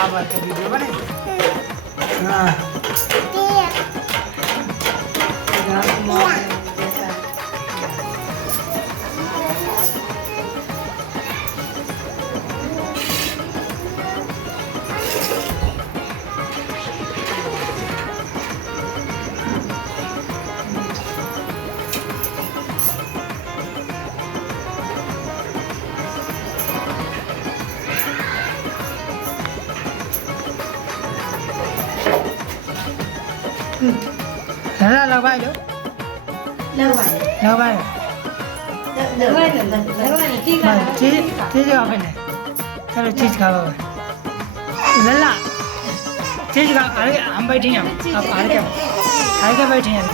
આ વાત વિડીયો બને હા Hello, लगवा लो ठीक है चीज खाने चलो चीज खाओ लल्ला चीज खा अरे हम बैठे हैं आप आगे बैठे हैं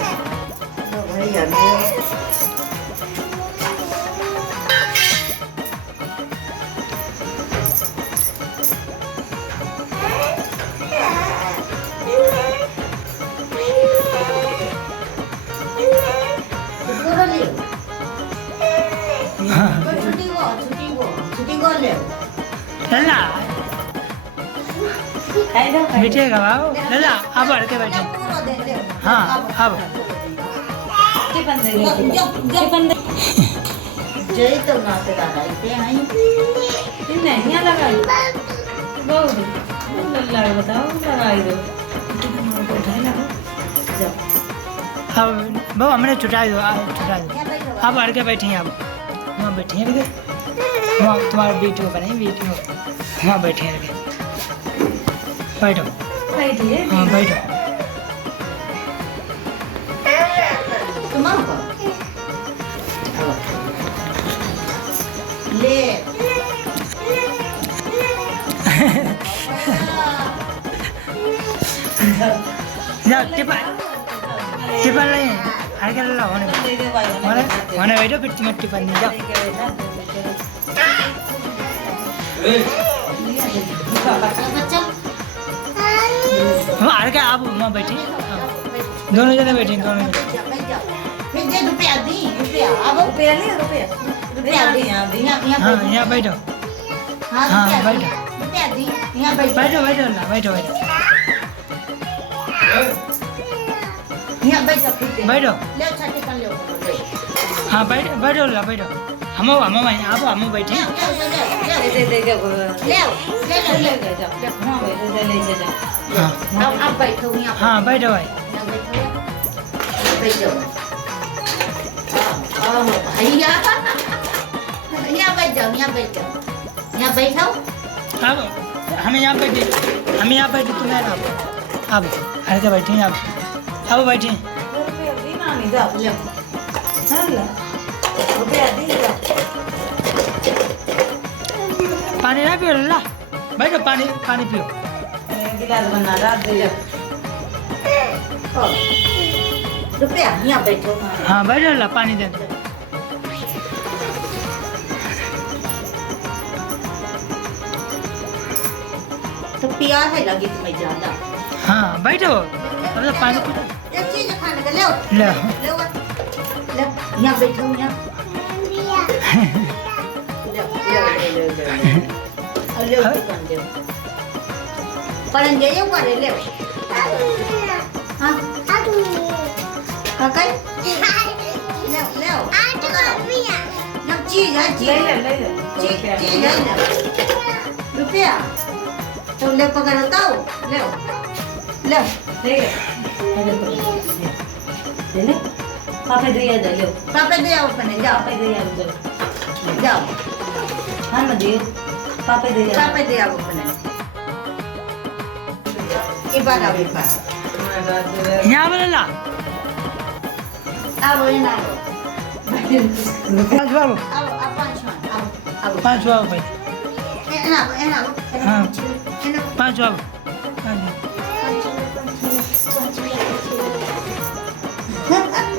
लल्ला मीठे खाओ लल्ला अब अड़ के बैठे हाँ अब जय तो ना से लगा इसे आई नहीं यहाँ लगा बहुत लल्ला बताओ लगाई दो अब बाबा हमने छुटा दो अब अड़ के बैठी हैं अब वहाँ बैठी हैं वहाँ तुम्हारा वीडियो बनाए वीडियो वहाँ बैठे हैं बैठो हाँ बैठो ले जाओ टिपन नहीं हर के ला होने बैठो फिर तुम्हें टिपन नहीं जाओ हर के आप वहाँ बैठे दोनों जने बैठे दोनों जने हाँ यहाँ बैठो हाँ बैठो बैठो बैठो ना बैठो बैठो बैठो हाँ बैठो बैठो ला बैठो हम आप बैठे हाँ बैठो भाई यहाँ बैठो अब हम यहाँ बैठे तुम्हें अब हर के बैठे अब बैठे पानी ना पियो लल्ला बैठो पानी पियो गिलास बना रात रुपया यहाँ बैठो हाँ बैठो लल्ला पानी दे तो प्यास है लगी तुम्हें ज्यादा हाँ बैठो अब तो पानी एक चीज खाने का ले यहाँ बैठो यहाँ ले पढ़ने जाइए करे ले हाँ काका ले चीज है चीज है रुपया तुम ले पकड़ो तो ले ले पापा दे दे लो पापा दे आओ अपने जाओ पापा दे आओ जाओ हाँ ना दे पापा दे आओ अपने ये बात आवे पास यहाँ बोले ला आओ ये ना पाँच बाबू पाँच बाबू भाई हाँ पाँच बाबू Ha ha